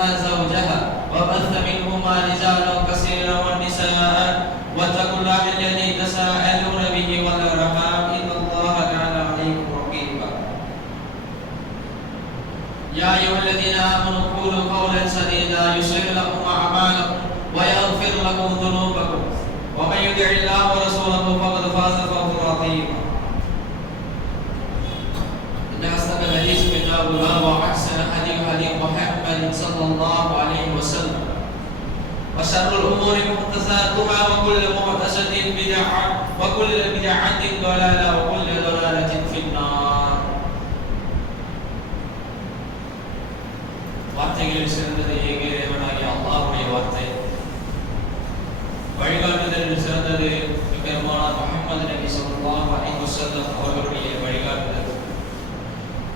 منها زوجها وبث منهما رجالا كثيرا ونساء واتقوا الله الذي تساءلون به والأرحام إن الله كان عليكم رقيبا يا أيها الذين آمنوا قولوا قولا سديدا يصلح لكم أعمالكم ويغفر لكم ذنوبكم ومن يطع الله ورسوله فقد فاز فوزا عظيما إن أصدق الحديث كتاب الله وأحسن الهدي هدي محمد صلى الله عليه وسلم وشر الأمور محدثاتها وكل محدثة بدعة وكل بدعة ضلالة وكل ضلالة في النار. வார்த்தைகளில் சிறந்தது ஏக இறைவனாகிய அல்லாஹ்வுடைய வார்த்தை. வழிகாட்டுதலில் சிறந்தது பெருமானார் முஹம்மது நபி ஸல்லல்லாஹு அலைஹி வஸல்லம் அவர்களுடைய வழிகாட்டுதல்.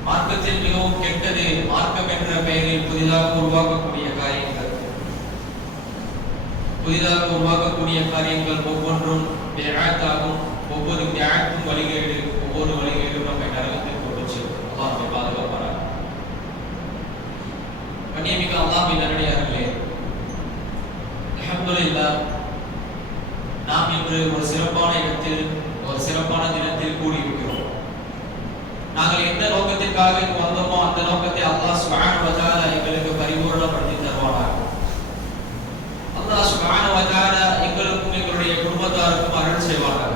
மார்க்கத்தில் மிகவும் கெட்டது மார்க்கம் என்ற பெயரில் புதிதாக உருவாக்கக்கூடிய காரியங்கள் ஒவ்வொன்றும் பிஆத்தாகும். ஒவ்வொரு பிஆத்தும் வழிகேடு, ஒவ்வொரு வழிகேடும் நம்மை நரகத்தில் கொண்டு செல்லும். அல்லாஹ் நம்மை பாதுகாப்பாராக. கண்ணியமிக்க அல்லாஹ்வின் நல்லடியார்களே, அல்ஹம்துலில்லாஹ், நாம் இன்று ஒரு சிறப்பான இடத்தில், ஒரு சிறப்பான தினத்தில் கூடியிருக்கிறோம். நாங்கள் எந்த நோக்கத்திற்காக இங்கு வந்தோமோ அந்த நோக்கத்தை அல்லாஹ் சுப்ஹானஹு வ தஆலா எங்களுக்கு பரிபூரணப்படுத்தி தருவானாக. அல்லாஹ் சுப்ஹானஹு வ தஆலா எங்களுக்கும் எங்களுடைய குடும்பத்தாருக்கும் அருள் செய்வானாக.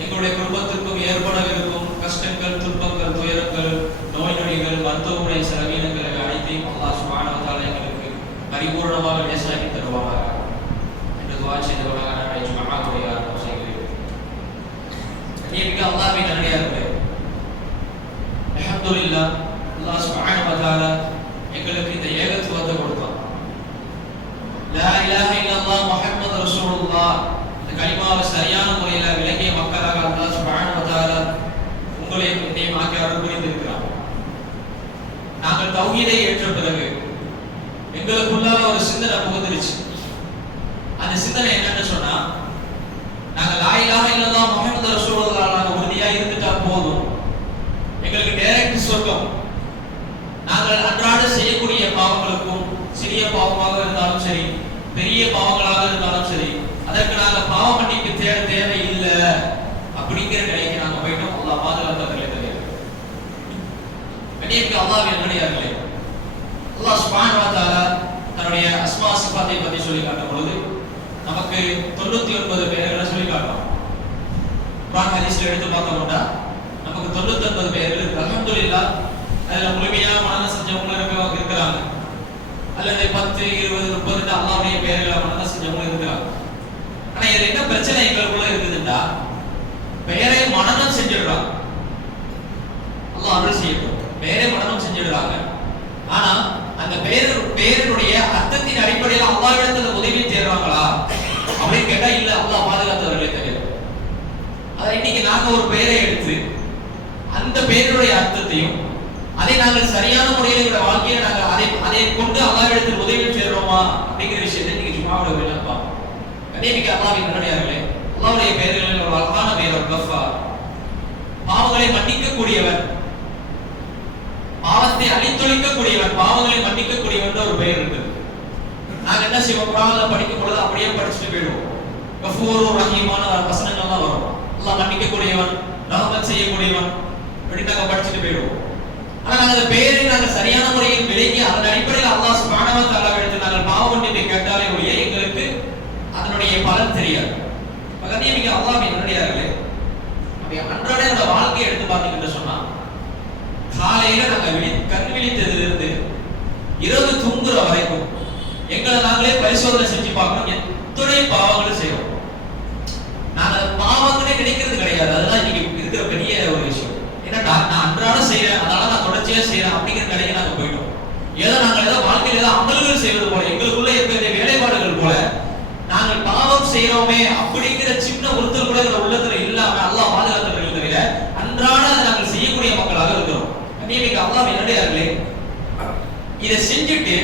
எங்களுடைய குடும்பத்திற்கும் ஏற்படவிருக்கும் கஷ்டங்கள், துன்பங்கள், துயரங்கள், நோய் நொடிகள், மருத்துவமனை செலவீனங்கள் அனைத்தையும் அல்லாஹ் சுப்ஹானஹு வ தஆலா எங்களுக்கு பரிபூரணமாக லேசாக்கி தருவானாக என்று துஆ செய்தவனாக நான் ஜும்ஆவுடைய ஆரம்பம் செய்கிறேன். கண்ணியமிக்க அல்லாஹ்வின் நல்லடியார்களே, அல்ஹம்துலில்லாஹ், அல்லாஹ் சுப்ஹானஹு வ தஆலா எங்களுக்கு இந்த ஏகத்துவத்தை கொடுத்தான். லா இலாஹ இல்லல்லாஹ் முஹம்மது ரசூலுல்லாஹ், இந்த கலிமாவை சரியான முறையில் விளங்கிய மக்களாக அல்லாஹ் சுப்ஹானஹு வ தஆலா உங்களையும் என்னையும் ஆக்கி அருள் புரிந்திருக்கிறார். நாங்கள் தௌஹீதை ஏற்ற பிறகு எங்களுக்குள்ளாக ஒரு சிந்தனை புகுந்துருச்சு. அந்த சிந்தனை என்னன்னு சொன்னா, நாங்க லா இலாஹ இல்லல்லாஹ் முஹம்மது ரசூலுல்லாஹ் நாங்க உறுதியா இருந்துட்டா போதும், எங்களுக்கு டைரக்ட் சொர்க்கம். நாங்கள் அன்றாட செய்யக்கூடிய பாவங்களுக்கும், சிறிய பாவமாக இருந்தாலும் சரி, பெரிய பாவங்களாக இருந்தாலும் சரி, அதற்கு நாங்க பாவ மன்னிப்பு தேவை இல்லை அப்படிங்கிற நிலைக்கு நாங்க போயிட்டோம். அல்லாஹ் பாதுகாத்தவர்களே தெரியாது. கண்ணியமிக்க அல்லாஹ்வின் நல்லடியார்களே, அல்லாஹ் சுப்ஹானஹு வ தஆலா தன்னுடைய அஸ்மா சிஃபாத்தை பற்றி சொல்லி காட்டும் பொழுது நமக்கு 99 பெயர்களை சொல்லி காட்டுறோம். குர்ஆன் ஹதீஸ்ல எடுத்து பார்த்தோம்னா நமக்கு 99 பெயர்கள் இருக்கு. அல்ஹம்துலில்லாஹ், அதுல முழுமையா மனனம் செஞ்சவங்க இருக்கிறாங்க, அல்லது 10, 20, 30 அல்லாஹ்வுடைய பெயர்களை மனனம் செஞ்சவங்க இருக்கிறாங்க. ஆனா இதுல என்ன பிரச்சனை எங்களுக்குள்ள இருக்குதுன்னா, பெயரை மனனம் செஞ்சிடுறாங்க. அல்லாஹ் அருள் செய்யட்டும், பெயரை மனனம் செஞ்சிடுறாங்க. ஆனா அந்த பெயரினுடைய அர்த்தத்தின் அடிப்படையில் அல்லாஹ்விடத்துல உதவி தேடுறாங்களா அப்படின்னு கேட்டா இல்ல. அல்லாஹ் பாதுகாத்தவர்களே தெரியாது. அத இன்னைக்கு நாங்க ஒரு பெயரை எடுத்து அந்த பெயருடைய அர்த்தத்தையும் அதை நாங்கள் சரியான முறையில் எங்களுடைய வாழ்க்கையில நாங்கள் அதை கொண்டு அல்லாஹ்விடத்தில் உதவி தேடுறோமா அப்படிங்கிற விஷயத்தை இன்னைக்கு ஜும்ஆவுல விளப்பா. கண்ணியமிக்க அல்லாஹ்வின் நல்லடியார்களே, அல்லாஹ்வுடைய பெயர்களில் ஒரு அழகான பெயர் கஃபார், பாவங்களை மன்னிக்க கூடியவன், பாவத்தை அழித்தொழிக்க கூடியவன், பாவங்களை மன்னிக்க கூடியவன் ஒரு பெயர் இருக்கு. நாங்க என்ன செய்வோம், குர்ஆன்ல படிக்கும் பொழுது அப்படியே படிச்சுட்டு போயிடுவோம். கஃபூர் ரஹீமான வசனங்கள்லாம் வரும். அல்லாஹ் மன்னிக்க கூடியவன், ரஹ்மத் செய்யக்கூடியவன் அப்படி நாங்க படிச்சுட்டு போயிடுவோம். ஆனா நாங்க அந்த பெயரை நாங்க சரியான முறையில் விளங்கி அதன் அடிப்படையில் அல்லாஹ் சுப்ஹானஹு வ தஆலாவிடத்தில் நாங்கள் பாவ மன்னிப்பை கேட்டாலே ஒழிய எங்களுக்கு அதனுடைய பலன் தெரியாது. கண்ணியமிக்க அல்லாஹ்வின் நல்லடியார்களே, அன்றாட வாழ்க்கையை எடுத்து பார்த்தீங்கன்னு சொன்னா, காலையில நாங்க கண் விழித்ததிலிருந்து இரவு தூங்குற வரைக்கும் எங்களை நாங்களே பரிசோதனை செஞ்சு பார்க்கணும். எத்தனை பாவங்களை செய்யறோம். நாங்க பாவங்களே நினைக்கிறது கிடையாது. அதுதான் இன்னைக்கு இருக்கிற பெரிய ஒரு விஷயம். ஏன்னா நான் அன்றாட செய்யறேன், அதனால நான் தொடர்ச்சியா செய்யறேன் அப்படிங்கிற நிலைக்கு நாங்க போயிட்டோம். ஏதோ வாழ்க்கையில ஏதோ அமல்கள் செய்வது போல, எங்களுக்குள்ள இருக்கிற வேலைப்பாடுகள் போல நாங்கள் பாவம் செய்யறோமே அப்படிங்கிற சின்ன உறுத்தல் கூட உள்ளத்துல இல்லாம அல்லாஹ் பாதுகாத்தவர்கள் தவிர அன்றாட நாங்கள் செய்யக்கூடிய மக்களாக இருக்கிறோம். கண்ணியமிக்க அல்லாஹ் நல்லடியார்களே, இதை செஞ்சுட்டு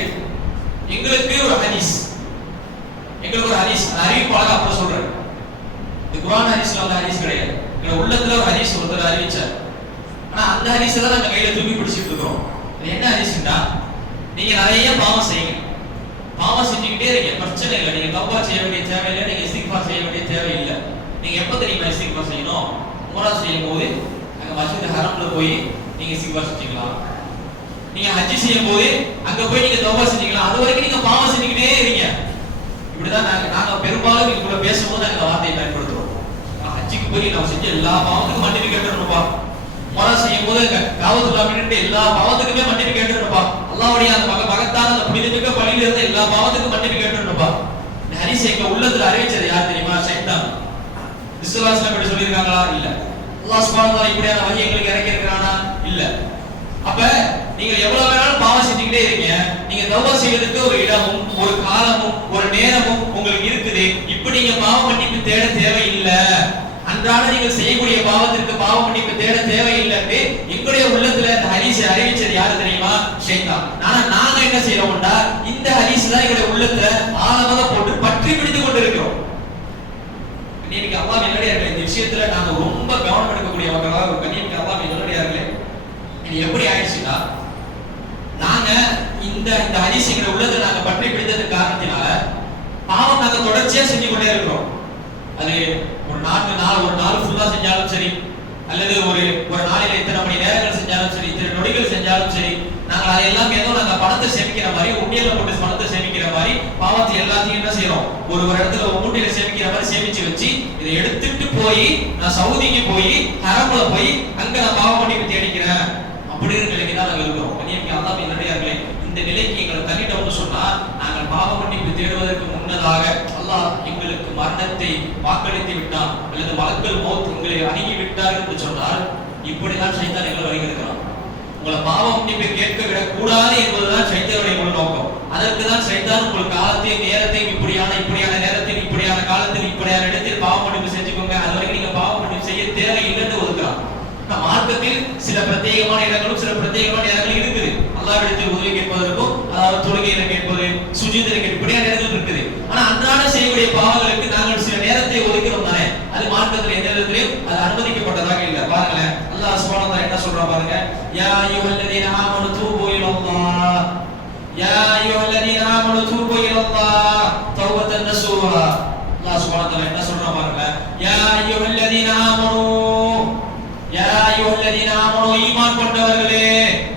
எங்களுக்கு ஒரு ஹதீஸ் அறிவிப்பாளர் அப்ப சொல்றேன். இது குர்ஆன் ஹதீஸ்ல வந்த ஹதீஸ் கிடையாது. எங்க உள்ளத்துல ஒரு ஹதீஸ் ஒருத்தர் அறிவிச்சார். ஆனா அந்த ஹதீஸை தான் நாங்க கையில தூக்கி பிடிச்சிட்டு இருக்கோம். அது என்ன ஹதீஸ்னா, நீங்க நிறைய பாவம் செய்யுங்க, பாவம் செஞ்சுக்கிட்டே இருக்கீங்க, பிரச்சனை இல்லை, நீங்க தௌபா செய்ய வேண்டிய தேவையில்லை, நீங்க இஸ்திக்ஃபார் செய்ய வேண்டிய தேவையில்லை. நீங்க எப்ப தெரியுமா இஸ்திக்ஃபார் செய்யணும்? உம்ரா செய்யும் போது அங்க மஸ்ஜித் ஹரம்ல போய் நீங்க இஸ்திக்ஃபார் செஞ்சுக்கலாம். நீங்க ஹஜ் செய்யும் போது அங்க போய் நீங்க தௌபா செஞ்சுக்கலாம். அது வரைக்கும் நீங்க பாவம் செஞ்சுக்கிட்டே இருக்கீங்க. இப்படிதான் நாங்க பெரும்பாலும் இவங்கள பேசும்போது நாங்க வார்த்தையை பயன்படுத்துறோம். ஹஜ்ஜுக்கு போய் நம்ம செஞ்ச எல்லா பாவத்துக்கும் மன்னிப்பு கேட்டுறணும்பா, உம்ரா செய்யும் போது காவத்துல்லா அப்படின்ட்டு எல்லா பாவத்துக்குமே மன்னிப்பு கேட்டுறணும்பா, அல்லாஹ்வுடைய அந்த மகத்தான அந்த புனிதமிக்க பள்ளியில இருந்த எல்லா பாவத்துக்கும் மன்னிப்பு கேட்டுறணும்பா. இந்த ஹதீஸ் எங்க உள்ளத்துல அறிவிச்சது யார் தெரியுமா? ஷைத்தான். ரிசூலுல்லாஹ் இப்படி சொல்லியிருக்காங்களா? இல்ல. அல்லாஹ் சுப்ஹானஹு வ தஆலா இப்படியான வஹி எங்களுக்கு இறக்கி இருக்கிறானா? இல்ல. அப்ப நீங்க எவ்வளவு வேணாலும் பாவம் செஞ்சுக்கிட்டே இருக்கீங்க, நீங்க தௌபா செய்யறதுக்கு ஒரு இடமும் ஒரு காலமும் ஒரு நேரமும் உங்களுக்கு இருக்குது. இப்ப நீங்க பாவ மன்னிப்பு தேட தேவையில்லை. அன்றாட நீங்கள் செய்யக்கூடிய பாவத்திற்கு பாவ மன்னிப்பு தேட தேவையில்லை. எங்களுடைய உள்ளத்துல இந்த ஹதீஸை அறிவிச்சது யாரு தெரியுமா? ஷைத்தான். ஆனா நாங்க என்ன செய்யறோம்டா, இந்த ஹதீஸ் தான் எங்களுடைய உள்ளத்துல ஆழமாக போட்டு பற்றி பிடித்துக் கொண்டிருக்கிறோம். இன்னைக்கு அல்லாஹ் நல்லடியார்களே, இந்த விஷயத்துல நாங்க ரொம்ப கவனம் எடுக்கக்கூடிய மக்களாக ஒரு கண்ணியமிக்க அல்லாஹ் நல்லடியார்களே, இது எப்படி ஆயிடுச்சுன்னா, நாங்க இந்த ஹதீஸ் எங்களுடைய உள்ளத்துல நாங்க பற்றி பிடித்ததுக்கு காரணத்தினால பாவம் நாங்க தொடர்ச்சியா செஞ்சு கொண்டே இருக்கிறோம். அது ஒரு நாள் ஃபுல்லா செஞ்சாலும் சரி, அல்லது ஒரு நாளில இத்தனை மணி நேரங்கள் செஞ்சாலும் சரி, இத்தனை நொடிகள் செஞ்சாலும் சரி, நாங்க அதெல்லாம் ஏதோ நாங்க பணத்தை சேமிக்கிற மாதிரி, உண்டியல்ல போட்டு பணத்தை சேமிக்கிற மாதிரி பாவத்தை எல்லாத்தையும் என்ன செய்யறோம், ஒரு இடத்துல மூட்டையில சேமிக்கிற மாதிரி சேமிச்சு வச்சு இதை எடுத்துட்டு போய் நான் சவுதிக்கு போய் ஹரம்ல போய் அங்க நான் பாவ மன்னிப்பு தேடிக்கிறேன் அப்படிங்கிற நிலைக்கு தான் நாங்க இருக்கிறோம். கண்ணியமிக்க அல்லாஹ் நல்லடியார்களே, இந்த நிலைக்கு எங்களை தள்ளிட்டோம்னு சொன்னா, நாங்கள் பாவ மன்னிப்பு தேடுவதற்கு முன்னதாக அல்லாஹ் எங்களுக்கு மரணத்தை வாக்களித்து விட்டான், அல்லது மலக்குல் மௌத் எங்களை அணுகி விட்டார் என்று சொன்னால், இப்படிதான் ஷைத்தான் எங்களை வருகிறான். உங்களை பாவ மன்னிப்பை கேட்க விடக்கூடாது என்பதுதான் ஷைத்தானுடைய முழு நோக்கம். அதற்கு தான் ஷைத்தான் உங்கள் காலத்தையும் நேரத்தையும் இப்படியான நேரத்தில் இப்படியான காலத்தில் இப்படியான இடத்தில் பாவ மன்னிப்பு செஞ்சுக்கோங்க, அது வரைக்கும் நீங்க பாவ மன்னிப்பு செய்ய தேவையில்லைன்னு ஒதுக்குறான். மார்க்கத்தில் சில பிரத்யேகமான இடங்களும் சில பிரத்யேகமான இடங்களும் இருக்குது. அல்லாஹ்விடத்தில் உதவி கேட்பதற்கும், அதாவது தொழுகையில கேட்பது, சுஜூதில கேட்பது, இப்படியான இடங்கள் இருக்குது. ஆனா அன்றாட செய்யக்கூடிய பாவங்களுக்கு நாங்கள் சில நேரத்தை ஒதுக்கிறோம் தானே, அது மார்க்கத்தில் எந்த இடத்திலையும் அது அனுமதிக்கப்பட்டதாக இல்லை. பாருங்களேன், அல்லாஹ் சுப்ஹானஹு வ தஆலா என்ன சொல்றான் பாருங்க. யா அய்யுஹல்லதீன ஆமனு தூபு இலல்லாஹ், யா அய்யுஹல்லதீன ஆமனு தூபு இலல்லாஹ் தௌபத்தன் நஸூஹா. அல்லாஹ் சுப்ஹானஹு வ தஆலா என்ன சொல்றான் பாருங்க. யா அய்யுஹல்லதீன ஆமனு, யா அய்யுஹல்லதீன ஆமனு, ஈமான் கொண்டவர்களே,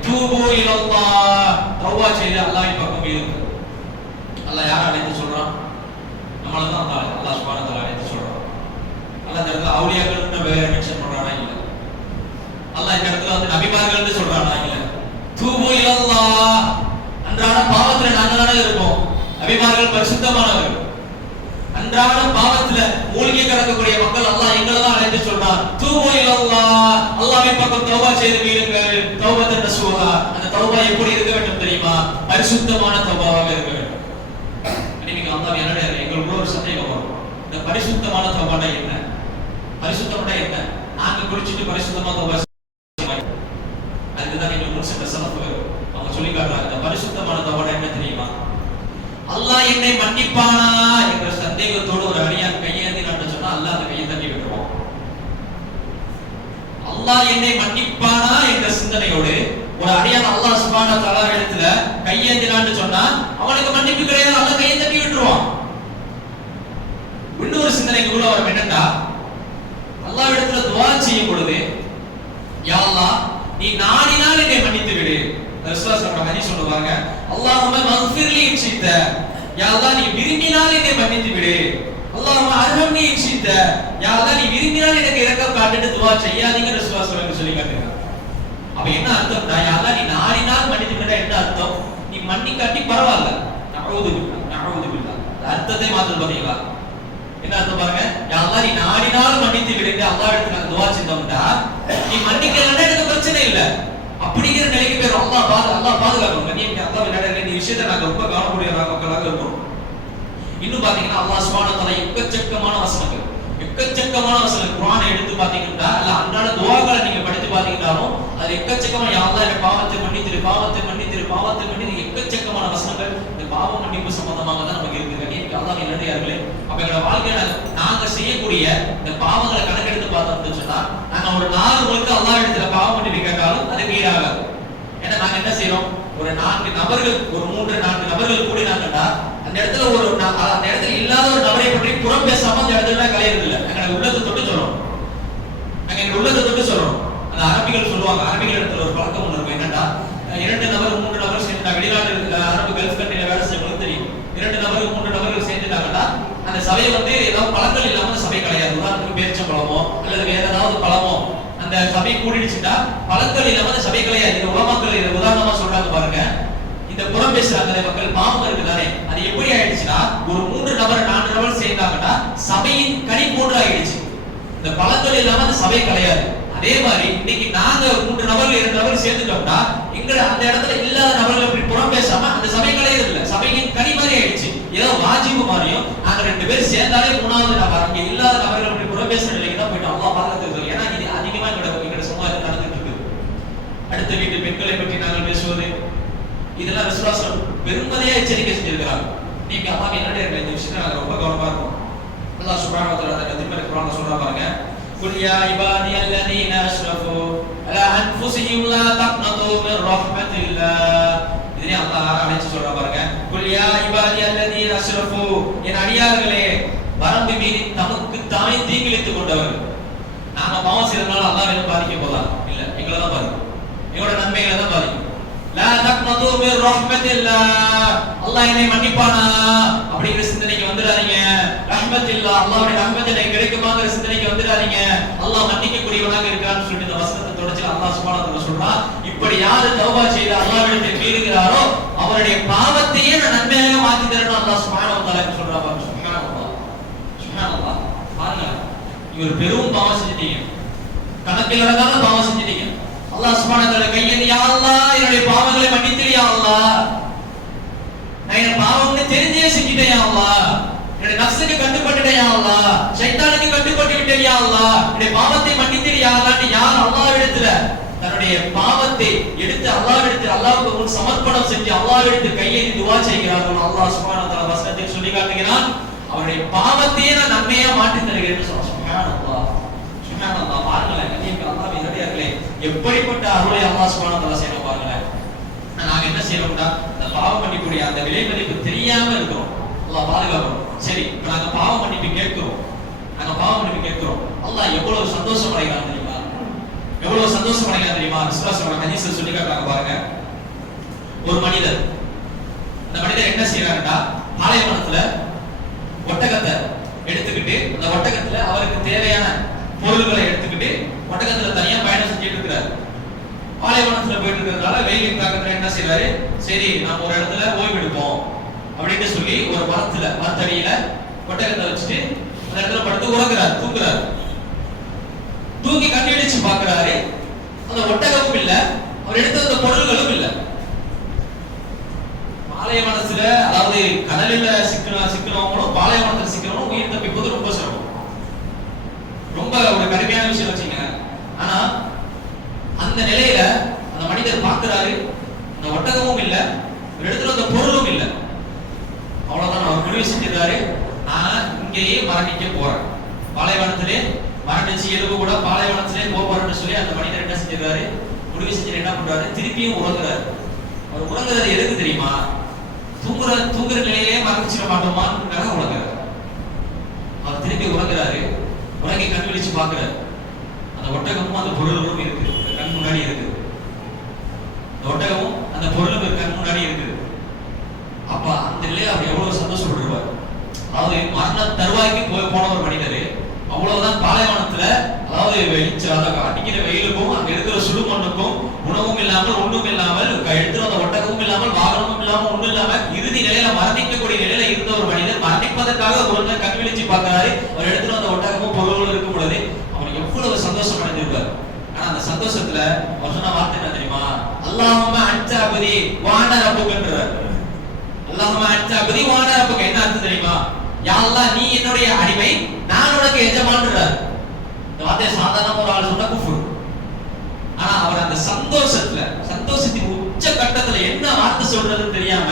தூபு இலல்லாஹ், தௌபா செய்து அல்லாஹ்வின் பக்கம் திரும்புங்கள். அல்லாஹ் யாரை அழைத்து சொல்றான்? நம்மள தான் அல்லாஹ் சுப்ஹானஹு வ தஆலா அழைத்து சொல்றான். அல்லாஹ் இந்த இடத்துல அவுலியாக்கள்னு வேற மென்ஷன் பண்றானா? இல்ல. அல்லாஹ் இந்த இடத்துல வந்து நபிமார்கள்னு சொல்றானா? இல்ல. தூபு இலல்லாஹ், அன்றாட பாவத்துல நாங்க தானே இருக்கோம். நபிமார்கள் பரிசுத்தமானவர்கள், அன்றாட பாவத்துல மூழ்கி கிடக்கக்கூடிய மக்கள் அல்லாஹ் எங்களை தான் அழைத்து சொல்றான். தூபு இலல்லாஹ், அல்லாஹ்வின் பக்கம் தௌபா செய்து மீளுங்கள். தௌபத்தன் நஸூஹா, அந்த தௌபா எப்படி இருக்க வேண்டும் தெரியுமா? பரிசுத்தமான தௌபாவாக இருக்க வேண்டும். இன்னைக்கு அல்லாஹ் என்னடா எங்களுக்கு ஒரு சந்தேகம் வரும், இந்த பரிசுத்தமான தௌபானா என்ன? பரிசுத்தம்னா என்ன? நாங்க குடிச்சிட்டு பரிசுத்தமா தௌபா செய்யணும், அதுதான் எங்களுக்கு முன்சிட்ட சலஃப் அவங்க சொல்லி காட்டுறாங்க. இந்த பரிசுத்தமான தௌபானா என்ன தெரியுமா? அல்லாஹ் என்னை மன்னிப்பானா என்ற சந்தேகத்தோடு ஒரு அடியான் கையேந்தினான்னு சொன்னா அல்லாஹ் அந்த கையை தட்டி விட்டுருவான். அல்லாஹ் என்னை மன்னிப்பானா என்ற சிந்தனையோடு ஒரு அடியான் அல்லாஹ் சுப்ஹானஹு வ தஆலா இடத்துல கையேந்தினான்னு சொன்னா அவனுக்கு மன்னிப்பு கிடையாது, அல்லாஹ் கையை தட்டி விட்டுருவான். இன்னொரு சிந்தனைக்குள்ள வரும் என்னன்னா, அல்லாஹ் இடத்துல துஆ செய்யும் பொழுது, யா அல்லாஹ் நீ நாடினால் என்னை மன்னித்து விடு. ரசூலுல்லாஹ் ஸல்லல்லாஹு அலைஹி வஸல்லம் சொல்றாங்க, அல்லாஹும்ம மக்ஃபிர்லி இன் ஷித்த, யா அல்லாஹ் நீ விரும்பினால் என்னை மன்னித்து விடு. அல்லாஹும்ம அர்ஹம்னி இன் ஷித்த, யா அல்லாஹ் நீ விரும்பினால் எனக்கு இரக்கம் காட்டுன்னு துஆ செய்யாதீங்க ரசூலுல்லாஹ் ஸல்லல்லாஹு அலைஹி வஸல்லம் சொல்லி காட்டுறாங்க. அப்ப என்ன அர்த்தம்னா, யா அல்லாஹ் நீ நாடினால் மன்னித்து விட என்ன அர்த்தம்? நீ மன்னிக்காட்டி பரவாயில்லை, நஊது பில்லாஹ், அர்த்தத்தை மாத்தது பாத்தீங்களா? என்ன அர்த்தம் பாருங்க. யா அல்லாஹ் நீ நாடினால் மன்னித்து விடுங்க அல்லாஹ் இடத்துல நாங்க துஆ செஞ்சோம்டா, நீ மன்னிக்கலன்னா எனக்கு பிரச்சனை இல்லை அப்படிங்கிற நிலைக்கு பேர் அல்லாஹ் பாதுகாக்கணும். கண்ணியமிக்க அல்லாஹ் விளையாடுற இந்த விஷயத்தை நாங்க ரொம்ப கவனக்கூடிய மக்களாக இருக்கோம். இன்னும் பாத்தீங்கன்னா அல்லாஹ் சுப்ஹானஹு வ தஆலா எக்கச்சக்கமான வசனங்கள் குர்ஆனை எடுத்து பாத்தீங்கன்னா, அல்ல அன்றாட துஆக்களை நீங்க படித்து பாத்தீங்கன்னாலும் அது எக்கச்சக்கமா யா அல்லாஹ் இந்த பாவத்தை மன்னித்திரு எக்கச்சக்கமான வசனங்கள் இந்த பாவ மன்னிப்பு சம்பந்தமாக தான் நமக்கு இருக்கு. கண்ணியமிக்க அல்லாஹ் விளையாடுறார்களே, அப்ப எங்களோட வாழ்க்கையில நாங்க செய்யக்கூடிய இந்த பாவங்களை கணக்கெடுத்து பார்த்தோம்னு சொன்னா, நாங்க ஒரு நாள் முழுக்க அல்லாஹ் இடத்துல பாவ மன்னிப்பு கேட்டாலும் அது ஈடாகாது. ஏன்னா நாங்க என்ன செய்யறோம், ஒரு 4 நபர்கள், ஒரு 3-4 நபர்கள் கூடினாங்கன்னா அந்த இடத்துல அந்த இடத்துல இல்லாத ஒரு நபரை பற்றி புறம் பேசாம அந்த இடத்துல கலையிறது இல்லை. நாங்க உள்ளத்தை தொட்டு சொல்றோம், நாங்க உள்ளத்தை தொட்டு சொல்றோம். அந்த அரபிகள் சொல்லுவாங்க, அரபிகள் இடத்துல ஒரு பழக்கம் ஒன்று இருக்கும். என்னன்னா 2 நபர் 3 நபர் சேர்ந்து, வெளிநாட்டு அரபு கல்ஃப் கண்ட்ரியில வேலை செய்யறவங்களுக்கு தெரியும், 2 நபர்கள் 3 நபர்கள் சேர்ந்துட்டாங்கன்னா அந்த சபையை ஏதாவது பழங்கள் இல்லாம அந்த சபை கிடையாது. உதாரணத்துக்கு பேரிச்சம்பழமோ அல்லது வேற ஏதாவது பழமோ அந்த சபை கூடிடுச்சுட்டா பழங்கள் இல்லாம அந்த சபை கிடையாது. இந்த உலமாக்கள் இதை உதாரணமா சொல்றாங்க பாருங்க. இந்த புறம் பேசுறாங்க மக்கள், பாவம் இருக்குதானே, அது எப்படி ஆயிடுச்சுன்னா ஒரு 3 நபர் 4 நபர் சேர்ந்தாங்கன்னா சபையின் கனி போன்று ஆயிடுச்சு. இந்த பழங்கள் இல்லாம அந்த சபை கிடையாது. அதே மாதிரி இன்னைக்கு நாங்க 3 நபர்கள் 2 நபர்கள் சேர்ந்துட்டோம்னா எங்க அந்த இடத்துல இல்லாத நபர்கள் இப்படி புறம் பேசாம அந்த சபை கிடையாது இல்ல, சபையின் கனி மாதிரி ஆயிடுச்சு. ஏதோ வாஜிபு மாதிரியும் நாங்க 2 பேர் சேர்ந்தாலே 3வது நபர் அங்க இல்லாத நபர்கள் இப்படி புறம் பேசுற நிலைக்கு தான் போயிட்டு அல்லாஹ் பாதுகாத்து. ஏன்னா இது அதிகமா எங்க சமுதாயத்தில் நடந்துட்டு இருக்கு. அடுத்த வீட்டு பெண்களை பற்றி நாங்கள் பேசுவது, இதெல்லாம் ரசூலுல்லாஹ் பெருமதியா எச்சரிக்கை செஞ்சிருக்கிறாங்க. நீங்க அம்மா என்னடா இந்த விஷயத்துல நாங்க ரொம்ப கவனமா இருக்கோம். அல்லாஹ் சுப்ஹானஹு வ தஆலா திருமறை குர்ஆன்ல சொல்றா பாருங்க, குல் யா இபாதியல்லதீன அஸ்ரஃபு அலா அன்ஃபுஸிஹிம் லா தக்னது மிர் ரஹ்மத்தில்லாஹ். இதே அல்லாஹ் அழைச்சு சொல்றா பாருங்க, குல் யா இபாதியல்லதீன அஸ்ரஃபு, என் அடியார்களே வரம்பு மீறி தமக்கு தாமே தீங்கிழைத்துக் கொண்டவர்கள். நாம பாவம் செய்யறதுனால அல்லாஹ் என்ன பாதிக்க போதா? இல்ல, எங்களை தான் பாதிக்கும், எங்களோட நன்மைகளை தான் பாதிக்கும். லா தக்னது மிர் ரஹ்மத்தில்லாஹ், அல்லாஹ் என்னை மன்னிப்பானா அப்படிங்கிற சிந்தனைக்கு வந்துடாதீங்க. ரஹ்மத்தில்லாஹ், அல்லாஹ்வுடைய ரஹ்மத் எனக்கு கிடைக்குமாங்கிற சிந்தனைக்கு வந்துடாதீங்க. அல்லாஹ் மன்னிக்கக்கூடியவனாக இருக்கான்னு சொல்லி இந்த வசனத்தை தொடர்ச்சி அல்லாஹ் சுப்ஹானஹு வ தஆலா சொல்றான், இப்படி யாரு தௌபா செய்து அல்லாஹ்விடத்தில் மீறுகிறாரோ அவருடைய பாவத்தையே நான் நன்மையாக மாத்தி தரணும் அல்லாஹ் சுப்ஹானஹு வ தஆலா சொல்றான். சுப்ஹானல்லாஹ், சுப்ஹானல்லாஹ். பாருங்க, இவர் பெரும் பாவம் செஞ்சிட்டீங்க, கணக்கில் அடங்காத பாவம் செஞ்சிட்டீங்க. அல்லாஹ் சுப்ஹானஹு வ தஆலா கையேந்தி, யா அல்லாஹ் என்னுடைய பாவங்களை மன்னித்திரு யா அல்லாஹ், நான் என் பாவங்களை தெரிஞ்சே செஞ்சிட்டேன் யா அல்லாஹ், என்னுடைய நஃப்ஸுக்கு கட்டுப்பட்டுட்டேன் யா அல்லாஹ், ஷைத்தானுக்கு கட்டுப்பட்டு விட்டேன் யா அல்லாஹ், என்னுடைய பாவத்தை மன்னித்திரு யா அல்லாஹ்னு யார் அல்லாஹ்விடத்துல தன்னுடைய பாவத்தை எடுத்து அல்லாஹ்விடத்தில் அல்லாஹ்வுக்கு முன் சமர்ப்பணம் செஞ்சு அல்லாஹ்விடத்தில் கையேந்தி துஆ செய்கிறார்கள், அல்லாஹ் சுப்ஹானஹு வ தஆலா வசனத்தில் சொல்லி காட்டுகிறான், அவருடைய பாவத்தையே நான் நன்மையா மாற்றி தருகிறேன்னு சொல்றான். சுப்ஹானல்லாஹ், சுப்ஹானல்லாஹ். பாருங்களேன் கண்ணியமிக்க அல்லாஹ்வின் நல்லடியார்களே, எப்படிப்பட்ட அருளை அல்லாஹ் சுப்ஹானஹு வ தஆலா செய்யணும் பாருங்களேன். நாங்க என்ன செய்யறோம்னா அந்த பாவம் மன்னிப்புடைய அந்த விலை மதிப்பு தெரியாம இருக்கிறோம். அல்லாஹ் பாதுகாக்கணும். சரி, இப்ப நாங்க பாவம் மன்னிப்பு கேட்கிறோம், நாங்க பாவம் மன்னிப்பு கேட்கிறோம். அல்லாஹ் எவ்வளவு சந்தோஷம் அடைகிறான் தெரியுமா? எவ்வளவு சந்தோஷம் அடைகிறான் தெரியுமா? ரசூலுல்லாஹ் ஹதீஸ்ல சொல்லி காட்டுறாங்க பாருங்க. ஒரு மனிதர், அந்த மனிதர் என்ன செய்யறாருன்னா பாலைவனத்துல ஒட்டகத்தை எடுத்துக்கிட்டு அந்த ஒட்டகத்துல அவருக்கு தேவையான பொருள்களை எடுத்துக்கிட்டு ஒட்டகத்துல தனியா பயணம் செஞ்சுட்டு இருக்கிறார். பாலைவனத்துல போயிட்டு இருக்கிறதால வெயிலின் தாக்கத்துல என்ன செய்யறாரு, சரி நம்ம ஒரு இடத்துல ஓய்வு எடுப்போம் அப்படின்னு சொல்லி ஒரு மரத்தடியில ஒட்டகத்தை வச்சுட்டு அந்த இடத்துல படுத்து உறங்குறாரு, தூங்குறாரு. தூங்கி கண்ணடிச்சு பாக்குறாரு, அந்த ஒட்டகமும் இல்ல, அவர் எடுத்த அந்த பொருள்களும் இல்ல. பாலைவனத்துல, அதாவது கடலில சிக்கனவங்களும் பாலைவனத்துல சிக்கனவங்களும் உயிர் தப்பிப்பது ரொம்ப சிரமம், ரொம்ப ஒரு கடுமையான விஷயம் வச்சுங்க. ஆனா அந்த நிலையில அந்த மனிதர் பார்க்கிறாரு, அந்த ஒட்டகமும் இல்ல, ஒரு இடத்துல அந்த பொருளும் இல்ல. அவ்வளவுதான், அவர் முடிவு செஞ்சிருக்காரு, நான் இங்கேயே மரணிக்க போறேன், பாலைவனத்திலே மரணிச்சு எலும்பு கூட பாலைவனத்திலே போறேன்னு சொல்லி அந்த மனிதர் என்ன செஞ்சிருக்காரு, முடிவு செஞ்சு என்ன பண்றாரு, திருப்பியும் உறங்குறாரு. அவர் உறங்குறது எதுக்கு தெரியுமா? தூங்குற நிலையிலே மரணிச்சிட மாட்டோமான்னு உறங்குறாரு. அவர் திருப்பி உறங்குறாரு, உறங்கி கண் விழிச்சு பாக்குறாரு, அந்த ஒட்டகமும் அந்த பொருளும் இருக்கு, கண் முன்னாடி இருக்கு. அந்த ஒட்டகமும் அந்த பொருளும் கண் முன்னாடி இருக்கு. அப்ப அந்த நிலையில அவர் எவ்வளவு சந்தோஷப்பட்டிருப்பார். அதாவது மரண தருவாய்க்கு போன ஒரு மனிதர் அவ்வளவுதான் பாலைவனத்துல, அதாவது அடிக்கிற வெயிலுக்கும் அங்க இருக்கிற சுடுமண்ணுக்கும் உணவும் இல்லாமல் ஒண்ணும் இல்லாமல் எடுத்துட்டு அந்த ஒட்டகமும் இல்லாமல் வாகனமும் இல்லாமல் ஒண்ணும் இல்லாமல் இறுதி நிலையில மரணிக்கக்கூடிய நிலையில இருந்த ஒரு மனிதர் மரணிப்பதற்காக ஒரு நாள் கண் விழிச்சு பார்க்கிறாரு. அவர் எடுத்துட்டு அந்த ஒட்டகமும் பொருள்களும் இருக்கும் பொழுது அவர் எவ்வளவு சந்தோஷம் அடைஞ்சிருப்பார். ஆனா அந்த சந்தோஷத்துல அவர் சொன்ன வார்த்தை என்ன தெரியுமா? அல்லாஹும்ம அன்த அபதி வான ரப்புகன்றார். அல்லாஹும்ம அன்த அபதி வான ரப்புக என்ன அர்த்தம் தெரியுமா? யா அல்லாஹ், நீ என்னுடைய அடிமை, நான் உனக்கு எஜமான்றார். இந்த வார்த்தை சாதாரண ஒரு ஆள் சொன்னா குஃப்ர். ஆனா அவர் அந்த சந்தோஷத்தின் உச்ச கட்டத்துல என்ன வார்த்தை சொல்றதுன்னு தெரியாம,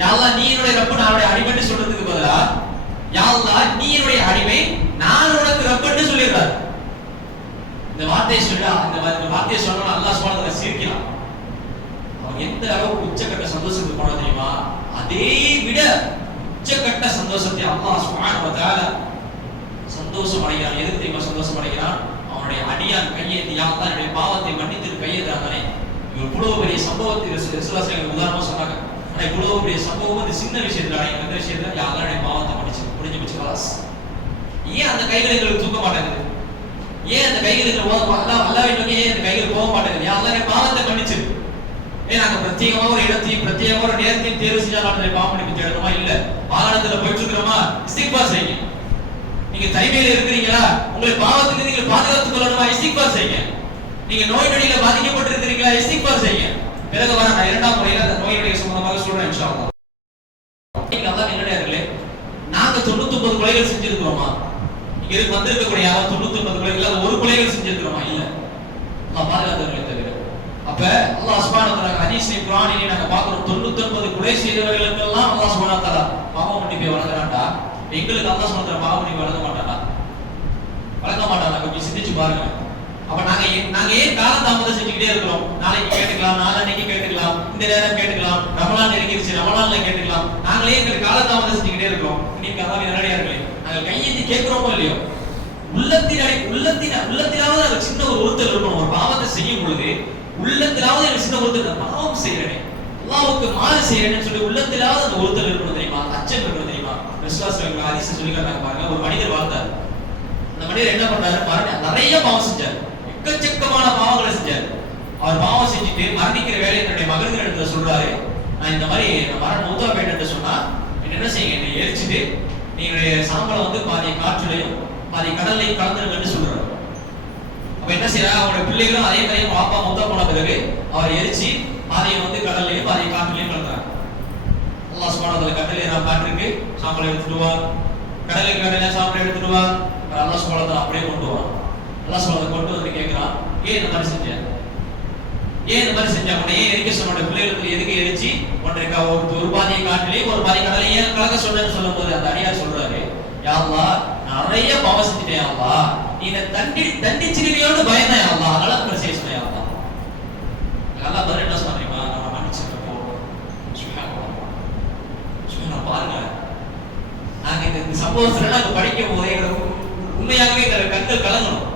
யா அல்லாஹ் நீ என்னுடைய ரப்பு, நான் உன்னுடைய அடிமைன்னு சொல்றதுக்கு பதிலா யா அல்லாஹ் நீ என்னுடைய அடிமை, நான் உனக்கு ரப்புன்னு சொல்லிடுறார். இந்த வார்த்தையை சொன்னா அல்லாஹ் சுப்ஹானஹு வ தஆலா சிரிக்கிறான். அவன் எந்த அளவுக்கு உச்சக்கட்ட சந்தோஷத்துக்கு போனா தெரியுமா? அதே விட உச்சக்கட்ட சந்தோஷத்தை அல்லாஹ் சுப்ஹானஹு வ தஆலா சந்தோஷம் அடைகிறான். எது தெரியுமா சந்தோஷம் அடைகிறான்? அவனுடைய அடியான் கையேந்தி யா அல்லாஹ் என்னுடைய பாவத்தை மன்னித்து கையேந்தானே. இவ்வளவு பெரிய சம்பவத்தை ரசூலுல்லாஹி உதாரணமா சொன்னாங்க. ஆனா இவ்வளவு பெரிய சம்பவம் வந்து சின்ன விஷயத்துல எந்த விஷயத்துல யா அல்லாஹ் என்னுடைய பாவத்தை மன்னிச்சு முடிஞ்சு போச்சு கலாஸ். ஏன் அந்த கைகள் எங்களுக்கு தூக்க மாட்டேங்குது? ஏன் அந்த கைகளுக்கு அல்லாஹ்வை நோக்கி ஏன் அந்த கைகள் போக மாட்டேங்குது? யா அல்லாஹ் என்னுடைய பாவத்தை மன்னிச்சு. ஏன் நாங்க பிரத்யேகமா ஒரு இடத்தையும் பிரத்யேகமா ஒரு நேரத்தையும் தேர்வு செஞ்சா நம்மளுடைய பாவம் மன்னிப்பு தேடணுமா? இல்ல. வாகனத்துல போயிட்டு இருக்கிறோமா, இஸ்திக்பார் செய்யுங்க. நீங்க தனிமையில இருக்கிறீங்களா, உங்களை பாவத்துக்கு நீங்க பாதுகாத்துக் கொள்ளணுமா, இஸ்திக்பார் செய்யுங்க. நீங்க நோய் நொடியில பாதிக்கப்பட்டிருக்கிறீங்களா, இஸ்திக்பார் செய்யுங்க. பிறகு வர நான் இரண்டாம் முறையில அந்த நோய் நொடியை சம்பந்தமாக சொல்றேன் இன்ஷா அல்லாஹ். நீங்க அல்லாஹ் என்னடையார்களே, நாங்க 99 கொலைகள் செஞ்சிருக்கிறோமா? இங்க இருக்கு வந்திருக்கக்கூடிய யாரும் 99 கொலைகள் இல்ல, ஒரு கொலைகள் செஞ்சிருக்கிறோமா? இல்ல. அல்லாஹ் பாதுகாத்தவர்களை தவிர. அப்ப அல்லாஹ் சுப்ஹானஹு வ தஆலா ஹதீஸ்ல குர்ஆனிலே நாங்க பார்க்கிறோம் 99 கொலை செய்தவர்களுக்கெல்லாம் அல்லாஹ் சுப்ஹானஹு வ தஆலா பாவ மன்னிப்பை வழங்குறான்டா. எங்களுக்கு அல்லாஹ் சுப்ஹானஹு வ தஆலா பாவ மன்னிப்பை வழங்க மாட்டானா? வழங்க மாட்டானா? கொஞ்சம் சிந்திச்சு பாருங்க. அப்ப நாங்க ஏன் காலதாமதம் செஞ்சுக்கிட்டே இருக்கிறோம்? நாளைக்கு கேட்டுக்கலாம், நாளைக்கு கேட்டுக்கலாம், இந்த நேரம் கேட்டுக்கலாம், ரமலான் நெருங்கிருச்சு ரமலான்ல கேட்டுக்கலாம். நாங்களே எங்களுக்கு காலதாமதம் செஞ்சுக்கிட்டே இருக்கிறோம். நீங்க அல்லாஹ்வின் நல்லடியார்களே, நாங்கள் கையேந்தி கேட்கிறோமோ இல்லையோ, உள்ளத்திலாவது அது சின்ன ஒரு உறுத்தல் இருக்கணும். ஒரு பாவத்தை செய்யும் பொழுது உள்ளத்திலாவது எனக்கு சின்ன உறுத்தல், பாவம் செய்யறேனே, அல்லாஹ்வுக்கு மாறு செய்யறேன்னு சொல்லி உள்ளத்திலாவது அந்த உறுத்தல் இருக்கணும் தெரியுமா? அச்சம் இருக்கணும் தெரியுமா? ரசூலுல்லாஹி ஹதீஸ் சொல்லிக்கிறாங்க பாருங்க. ஒரு மனிதர் வாழ்ந்தார். அந்த மனிதர் என்ன பண்ணாரு பாருங்க, நிறைய பாவம் செஞ்சார், எக்கச்சக்கமான பாவங்களை செஞ்சார். அவர் பாவம் செஞ்சுட்டு மரணிக்கிற வேலையை தன்னுடைய மகன்கள் இடத்துல சொல்றாரு, நான் இந்த மாதிரி மரணம் மூத்தா போயிட்டு சொன்னா என்ன செய்யுங்க, என்னை எரிச்சுட்டு நீங்களுடைய சாம்பலை வந்து பாதி காற்றுலையும் பாதி கடல்லையும் கலந்துருங்கன்னு சொல்றாரு. அப்ப என்ன செய்யறாங்க, அவருடைய பிள்ளைகளும் அதே மாதிரி பாப்பா மூத்தா போன பிறகு அவர் எரிச்சு பாதியை வந்து கடல்லையும் பாதி காற்றுலையும் கலந்துறாங்க. அல்லாஹ் சுப்ஹானஹு வ தஆலா கடல்ல நான் காற்றுக்கு சாம்பலை எடுத்துட்டு வா, கடலுக்கு கடலை சாம்பலை எடுத்துட்டு வா, அல்லாஹ் சுப்ஹானஹு வ தஆலா அப்படியே கொண்டு வரான். அல்லாஹ் சுப்ஹானஹு கொண்டு வந்து கேட்கிறான், ஏன் இந்த மாதிரி செஞ்ச? ஏன் இந்த மாதிரி செஞ்ச? உன்னை ஏன் எரிக்க சொன்ன? பிள்ளைகளுக்கு எதுக்கு எரிச்சு ஒன்றைக்கா ஒரு பாதியை காட்டிலேயே ஒரு பாதி கடலை ஏன் கலக்க சொன்னேன்னு சொல்லும் போது அந்த அடியார் சொல்றாரு, யா அல்லாஹ் நிறைய பாவம் செஞ்சுட்டேன் யா அல்லாஹ், நீ என்ன தண்டிச்சிருவியோன்னு பயந்தேன் யா அல்லாஹ், அதனால அப்படி செய்ய சொன்னேன் யா அல்லாஹ். அல்லாஹ் பதில் என்ன சொன்னா தெரியுமா? நம்ம மன்னிச்சிருக்க போ. சுப்ஹானல்லாஹ் பாருங்க, நாங்க இந்த சம்பவத்துல நாங்க படிக்கும் போதே உண்மையாகவே எங்க கண்கள் கலங்கணும்.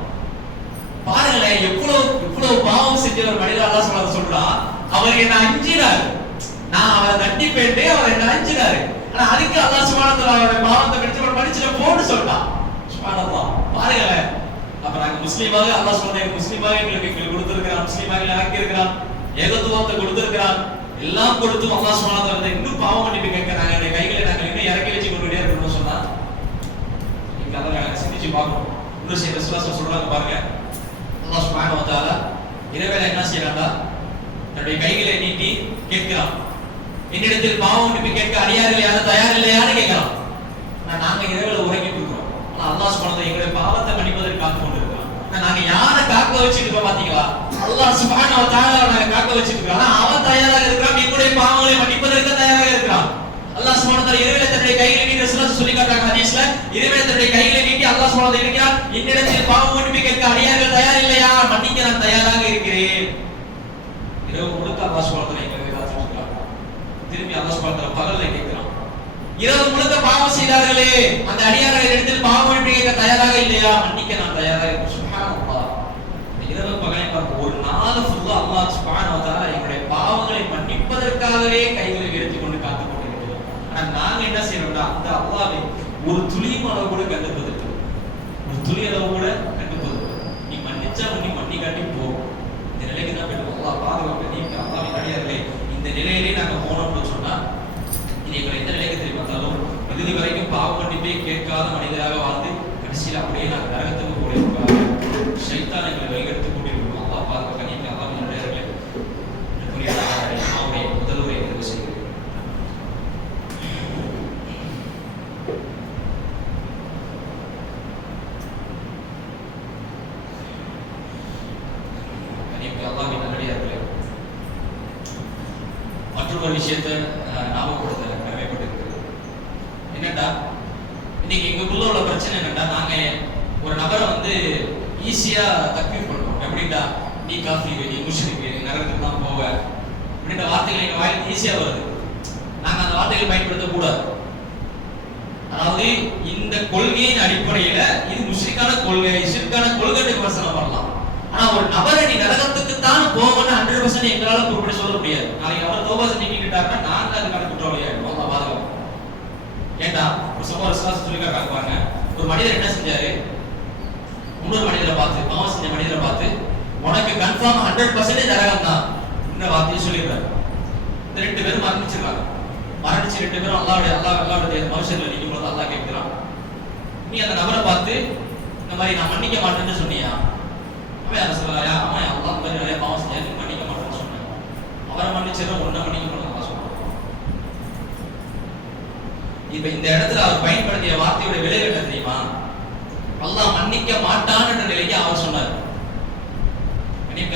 பாருங்களேன், எவ்வளவு பாவம் செஞ்ச ஒரு மனிதர் அல்லாஹ் சுப்ஹானஹு சொல்றான், அவர் என்ன அஞ்சினாரு, நான் அவரை தண்டிப்பேன்ட்டு அவர் என்ன அஞ்சினாரு. ஆனா அதுக்கு அல்லாஹ் சுப்ஹானஹு வ தஆலா அவருடைய பாவத்தை கழிச்சு அவர் மன்னிச்சிட போன்னு சொல்றான். சுப்ஹானல்லாஹ் பாருங்களேன். அப்ப நாங்க முஸ்லீமாக அல்லாஹ் சுப்ஹானஹு முஸ்லீமாக எங்களுக்கு கொடுத்திருக்கிறான், முஸ்லீமாக ஆக்கி இருக்கிறான், ஏகத்துவத்தை கொடுத்திருக்கிறான். எல்லாம் கொடுத்தும் அல்லாஹ் சுப்ஹானஹு வ தஆலா இன்னும் பாவம் மன்னிப்பு கேட்கிறாங்க. இந்த கைகளை நாங்கள் இன்னும் இறக்கி வச்சு கொண்டுட்டே இருக்கணும்னு சொன்னா நீங்க அதை சிந்திச்சு பார்க்கணும். இன்னும் சில விசுவாசம் சொல்றாங்க பாருங்க. அல்லாஹ் சுப்ஹானஹு வ தஆலா இரவேளை என்ன செய்யறான்டா, தன்னுடைய கைகளை நீட்டி கேட்கிறான், என்னிடத்தில் பாவம் மன்னிப்பு கேட்க அடியார்கள் யாரும் தயார் இல்லையான்னு கேட்கிறான். நாங்க இரவேளை உறங்கிட்டு இருக்கிறோம். ஆனா அல்லாஹ் சுப்ஹானஹு வ தஆலா எங்களுடைய பாவத்தை மன்னிப்பதற்கு காத்து கொண்டிருக்கிறோம். நாங்க யாரை காக்க வச்சுட்டு இருக்கோம் பாத்தீங்களா? அல்லாஹ் சுப்ஹானஹு வ தஆலா நாங்க காக்க வச்சுட்டு இருக்கோம். ஆனா அவன் தயாராக இருக்கிறான், எங்களுடைய பாவங்களை மன்னிப்பதற்கு தயாராக இருக்கிறான். அல்லாஹ் சுப்ஹானஹு வ தஆலா இரவேளை தன்னுடைய கைகளை நீட்டி ரசூலுல்லாஹ் சொல்லி காட்டுறாங்க ஹதீஸ்ல, இரவேளை தன்னுடைய கைகளை நீட்டி அல்லாஹ் சுப்ஹானஹு வ தஆலா இருக்கிறான், என்னிடத்தில் பாவம் மன்னிப்பு கேட்க அடியார்கள் தயார் இல்லையா, மன்னிக்க நான் தயாராக இருக்கிறேன். இரவு முழுக்க அல்லாஹ் சுப்ஹானஹு வ தஆலா எங்களை காத்துட்டு இருக்கிறான். திரும்பி அல்லாஹ் சுப்ஹானஹு வ தஆலா பகல்ல கேட்கிறான், இரவு முழுக்க பாவம் செய்தார்களே அந்த அடியார்கள் இடத்தில் பாவம் மன்னிப்பு கேட்க தயாராக இல்லையா, மன்னிக்க நான் தயாராக இருக்கிறேன். சுப்ஹானல்லாஹ், இரவு பகலை பார்க்க ஒரு நாள் ஃபுல்லா அல்லாஹ் சுப்ஹானஹு வ தஆலா எங்களுடைய பாவங்களை மன்னிப்பதற்காகவே கைகளை உயர்த்தி கொண்டு காத்து கொண்டிருக்கிறோம். ஆனா நாங்க என்ன செய்யறோம்னா, அந்த அல்லாஹ்வை ஒரு துளி அளவு கூட கண்டுப்பதற்கு, ஒரு துளி அளவு கூட கண்டுப்பதற்கு, நீ மன்னிச்சா நீ மன்னிக்காட்டி போ, இந்த நிலைக்கு தான் போயிட்டு அல்லாஹ் பாதுகாப்பு. நீங்க அல்லாஹ்வின் அடியார்களே, இந்த நிலையிலே நாங்க போனோம்னு சொன்னா இது எங்களை எந்த நிலைக்கு தெரிவித்தாலும் இறுதி வரைக்கும் பாவ மன்னிப்பை கேட்காத மனிதராக வாழ்ந்து கடைசியில் அப்படியே நாங்கள் நரகத்துக்கு போயிருக்கிறோம். ஷைத்தான் எங்களை வழிகெடுத்து கொண்டிருக்கிறோம். அல்லாஹ் பாதுகாக்க. நீங்க அல்லாஹ்வின் அடியார்களே, அவருடைய முதல் உரையை நிறைவு செய்கிறேன். அல்லாஹ்வின் அடியார்களே, மற்றொரு விஷயத்தை ஞாபகப்படுத்த கடமைப்பட்டிருக்கிறது. என்னடா, இன்னைக்கு எங்களுக்குள்ள உள்ள பிரச்சனை என்னடா, நாங்க ஒரு நபரை வந்து ஈஸியா தக்ஃபீர் பண்றோம். எப்படின்னா, நீ காஃபி, நீ முஷ்ரிக், நீ நரகத்துக்கு தான் போவ, அப்படின்ற வார்த்தைகள் எங்க வாயில ஈஸியா வருது. நாங்க அந்த வார்த்தைகளை பயன்படுத்த கூடாது. அதாவது இந்த கொள்கையின் அடிப்படையில இது முஸ்லிக்கான கொள்கை, இஸ்லாமியமான கொள்கையை விமர்சனம் பண்ணலாம். ஆனா ஒரு நபரை நீ நரகத்துக்கு தான் போவன்னு 100% எங்களால குறிப்பிட சொல்ல முடியாது. நாளைக்கு அவர் தௌபா செஞ்சுக்கிட்டாருன்னா நாங்க அதுக்கான குற்றவாளி ஆயிடுவோம். அல்லாஹ் பாதுகாப்பு. ஏண்டா ஒரு சமூக ரசூலுல்லாஹ் சொல்லி காட்டுவாங்க, ஒரு மனிதர் என்ன செஞ்சாரு, இன்னொரு மனிதரை பார்த்து, பாவம் செஞ்ச மனிதரை பார்த்து, உனக்கு கன்ஃபார்ம் 100% நரகம் தான் இந்த வார்த்தையை சொல்லிடுறாரு. இந்த 2 பேரும் மரணிச்சிருக்காங்க. மரணிச்சு 2 பேரும் அல்லாஹ்வுடைய மனுஷர்ல நிற்கும் போது அல்லாஹ் கேட்கிறான், நீ அந்த நபரை பார்த்து இந்த மாதிரி நான் மன்னிக்க மாட்டேன்னு சொன்னியா? அவன் யார சொல்லலையா? அவன் அல்லாஹ் இந்த மாதிரி நிறைய பாவம் செஞ்சா நீ மன்னிக்க மாட்டேன்னு சொன்னேன். அவரை மன்னிச்சதும் ஒன்றை மன்னிக்க மாட்டேன் சொல்றான். இப்ப இந்த இடத்துல அவர் பயன்படுத்திய வார்த்தையோட விளைவு என்ன தெரியுமா? அல்லாஹ் மன்னிக்க மாட்டான் என்ற நிலைக்கு அவர் சொன்னார்.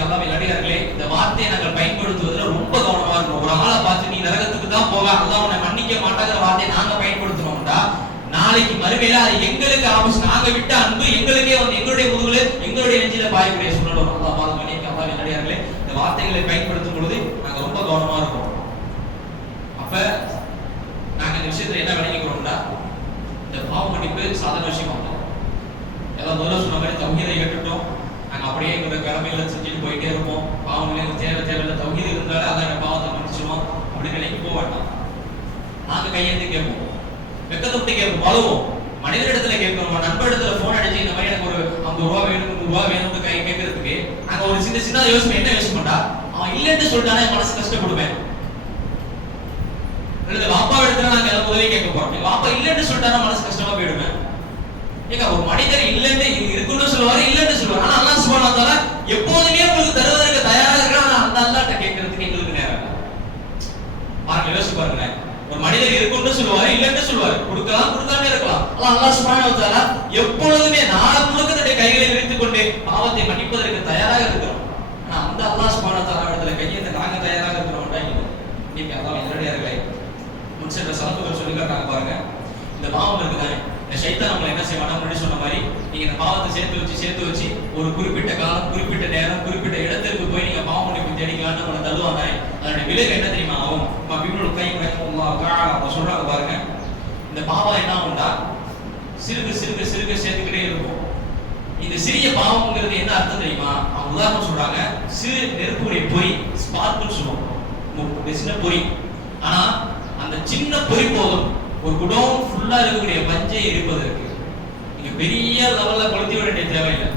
அல்லாஹ்வின் அடியார்களே, இந்த வார்த்தையை நாங்கள் பயன்படுத்துவதில் ரொம்ப கவனமா இருக்கணும். ஒரு ஆளை பார்த்து நீ நரகத்துக்கு தான் போக, அல்லாஹ் உன்னை மன்னிக்க மாட்டாங்கிற வார்த்தையை நாங்க பயன்படுத்துறோம்டா, நாளைக்கு மறுமையில அது எங்களுக்கு ஆபத்து. நாங்க விட்ட அன்பு எங்களுக்கே வந்து எங்களுடைய முதுகுல எங்களுடைய நெஞ்சில பாயக்கூடிய சூழல் வரும். அல்லாஹ் பாதுகாக்கணும். அல்லாஹ்வின் அடியார்களே, இந்த வார்த்தைகளை பயன்படுத்தும் பொழுது நாங்க ரொம்ப கவனமா இருக்கோம். அப்ப நாங்க இந்த விஷயத்துல என்ன விளங்கிக்கிறோம்னா, இந்த பாவ மன்னிப்பு சாதாரண விஷயம் அல்ல. எல்லாம் முதல்ல சொன்ன மாதிரி தௌஹீதை ஏற்றுட்டோம், நாங்க அப்படியே எங்களோட கடமைகளை செஞ்சுட்டு போயிட்டே இருப்போம். பாவங்களை தேவையில்லை, தௌஹீது இருந்தாலே அதான் எங்க பாவத்தை மன்னிச்சிடுவோம் அப்படின்னு நினைக்க போக வேண்டாம். நாங்க கையெழுத்து கேட்போம், வெக்கத்தை விட்டு கேட்போம், அழுவோம். மனிதரிடத்துல கேட்கணும், நண்பரிடத்துல போன் அடிச்சு இந்த மாதிரி எனக்கு ஒரு 50 ரூபா வேணும், 100 ரூபா வேணும்னு கை கேட்கறதுக்கு நாங்க ஒரு சின்ன யோசனை என்ன யோசிப்போம்டா, அவன் இல்லைன்னு சொல்லிட்டானே மனசு கஷ்டப்படுவேன். வாப்பா இடத்துல நாங்க எல்லாம் உதவி கேட்க போறோம், வாப்பா இல்லைன்னு சொல்லிட்டானா மனசு கஷ்டமா போயிடுவேன். ஏங்க ஒரு மனிதர் இல்லைன்னு இருக்குன்னு சொல்லுவாரு, இல்லைன்னு சொல்லுவாரு. ஆனா அல்லாஹ் சுப்ஹானஹு வ தஆலா எப்போதுமே உங்களுக்கு தருவதற்கு தயாரா இருக்கிறான். அந்த அல்லாஹ்ட்ட கேட்கறதுக்கு எங்களுக்கு நேரம் இல்லை. பாருங்க, யோசிச்சு பாருங்க. ஒரு மனிதர் இருக்குன்னு சொல்லுவாரு, இல்லைன்னு சொல்லுவாரு, கொடுக்கலாம் கொடுக்காம இருக்கலாம். அல்லாஹ் சுப்ஹானஹு வ தஆலா எப்பொழுதுமே நாள் முழுக்க தன்னுடைய கைகளை விரித்துக் கொண்டு பாவத்தை மன்னிப்பதற்கு தயாராக இருக்கிறோம். ஆனா அந்த அல்லாஹ் சுப்ஹானஹு வ தஆலா இடத்துல கையேந்த நாங்க தயாராக இருக்கிறோம்டா இல்லை. இன்னைக்கு அல்லாஹ் நேரடியார்களே முன்சென்ற சலப்புகள் சொல்லி காட்டுறாங்க பாருங்க. இந்த பாவம் இருக்குதானே, இந்த ஷைத்தான் நம்மளை என்ன செய்வானா, முன்னாடி சொன்ன மாதிரி நீங்க இந்த பாவத்தை சேர்த்து வச்சு ஒரு குறிப்பிட்ட காலம், குறிப்பிட்ட நேரம், குறிப்பிட்ட இடத்திற்கு போய் நீங்க பாவம் மன்னிப்பு தேடிக்கலாம்னு நம்மளை தள்ளுவாங்க. அதனுடைய விளைவு என்ன தெரியுமா ஆகும்? இப்னுல் கைம் ரஹிமஹுல்லாஹ் தஆலா அவங்க சொல்றாங்க பாருங்க, இந்த பாவம் என்ன ஆகும்டா, சிறுக சேர்த்துக்கிட்டே இருக்கும். இந்த சிறிய பாவம்ங்கிறது என்ன அர்த்தம் தெரியுமா? அவங்க உதாரணம் சொல்றாங்க, சிறு நெருப்புடைய பொறி, ஸ்பார்க்னு சொல்லுவோம், சின்ன பொறி. ஆனா அந்த சின்ன பொறி போதும் ஒரு குடோன் ஃபுல்லா இருக்கக்கூடிய பஞ்சை எரிப்பதற்கு. நீங்க பெரிய லெவல்ல கொளுத்தி விட வேண்டிய தேவையில்லை.